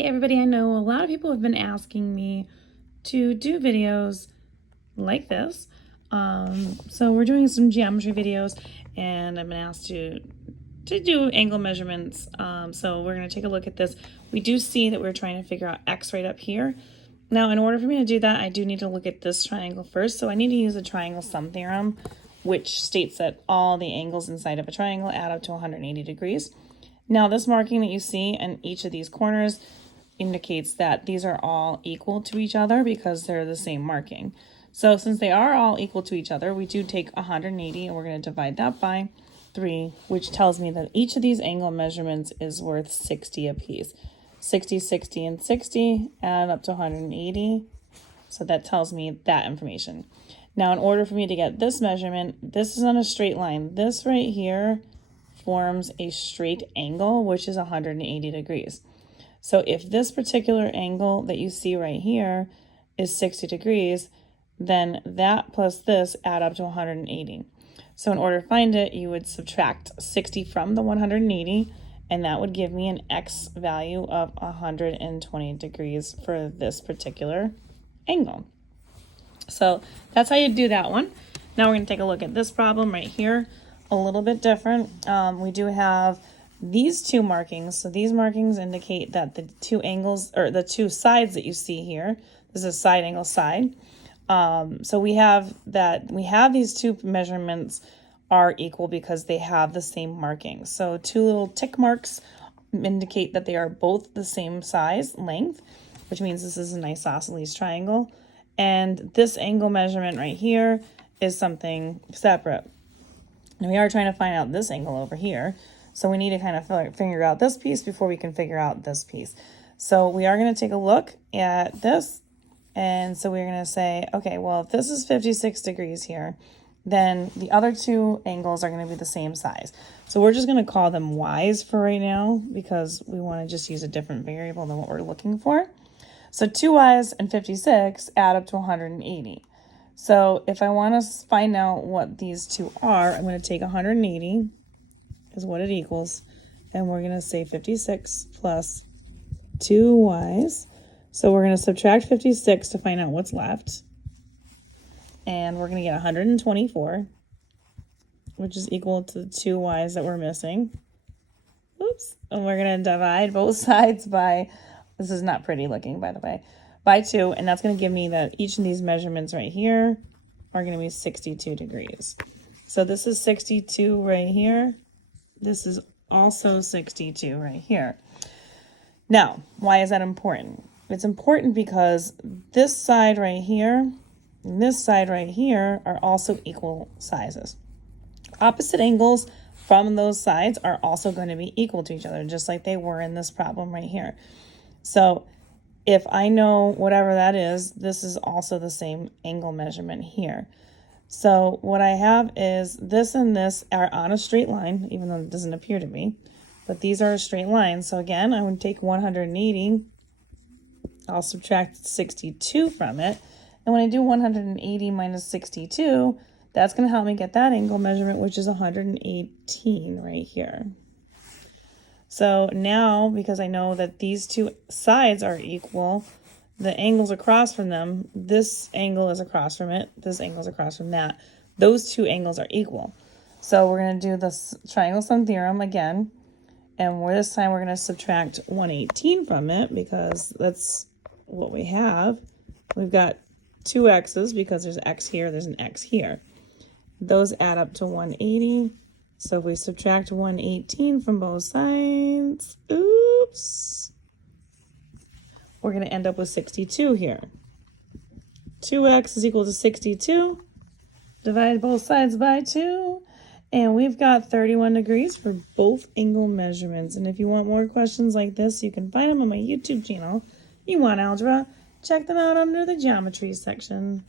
Hey everybody, I know a lot of people have been asking me to do videos like this. So we're doing some geometry videos and I've been asked to do angle measurements. So we're going to take a look at this. We do see that we're trying to figure out X right up here. Now in order for me to do that, I do need to look at this triangle first. So I need to use the triangle sum theorem, which states that all the angles inside of a triangle add up to 180 degrees. Now this marking that you see in each of these corners indicates that these are all equal to each other because they're the same marking. So since they are all equal to each other, we do take 180 and we're going to divide that by 3, which tells me that each of these angle measurements is worth 60 apiece. 60, 60, and 60 add up to 180. So that tells me that information. Now in order for me to get this measurement, this is on a straight line. This right here forms a straight angle, which is 180 degrees. So if this particular angle that you see right here is 60 degrees, then that plus this add up to 180. So in order to find it, you would subtract 60 from the 180, and that would give me an X value of 120 degrees for this particular angle. So that's how you do that one. Now we're going to take a look at this problem right here. A little bit different. We do have these two markings. So these markings indicate that the two angles, or the two sides that you see here, this is side angle side. So we have these two measurements are equal because they have the same markings. So two little tick marks indicate that they are both the same size length, which means this is an isosceles triangle. And this angle measurement right here is something separate. Now we are trying to find out this angle over here. So we need to kind of figure out this piece before we can figure out this piece. So we are going to take a look at this. And so we're going to say, okay, well, if this is 56 degrees here, then the other two angles are going to be the same size. So we're just going to call them y's for right now because we want to just use a different variable than what we're looking for. So 2y's and 56 add up to 180. So if I want to find out what these two are, I'm going to take 180 is what it equals, and we're going to say 56 plus 2y's. So we're going to subtract 56 to find out what's left, and we're going to get 124, which is equal to the 2y's that we're missing. Oops. And we're going to divide both sides by, this is not pretty looking, by the way, by 2, and that's going to give me that each of these measurements right here are going to be 62 degrees. So this is 62 right here. This is also 62 right here. Now, why is that important? It's important because this side right here and this side right here are also equal sizes. Opposite angles from those sides are also going to be equal to each other, just like they were in this problem right here. So if I know whatever that is, this is also the same angle measurement here. So what I have is this and this are on a straight line, even though it doesn't appear to be, but these are a straight line. So again, I would take 180, I'll subtract 62 from it. And when I do 180 minus 62, that's going to help me get that angle measurement, which is 118 right here. So now, because I know that these two sides are equal, the angles across from them, this angle is across from it, this angle is across from that. Those two angles are equal. So we're going to do this triangle sum theorem again, and this time we're going to subtract 118 from it because that's what we have. We've got two x's because there's an x here, there's an x here. Those add up to 180. So if we subtract 118 from both sides, oops, we're going to end up with 62 here. 2x is equal to 62. Divide both sides by 2. And we've got 31 degrees for both angle measurements. And if you want more questions like this, you can find them on my YouTube channel. You want algebra? Check them out under the geometry section.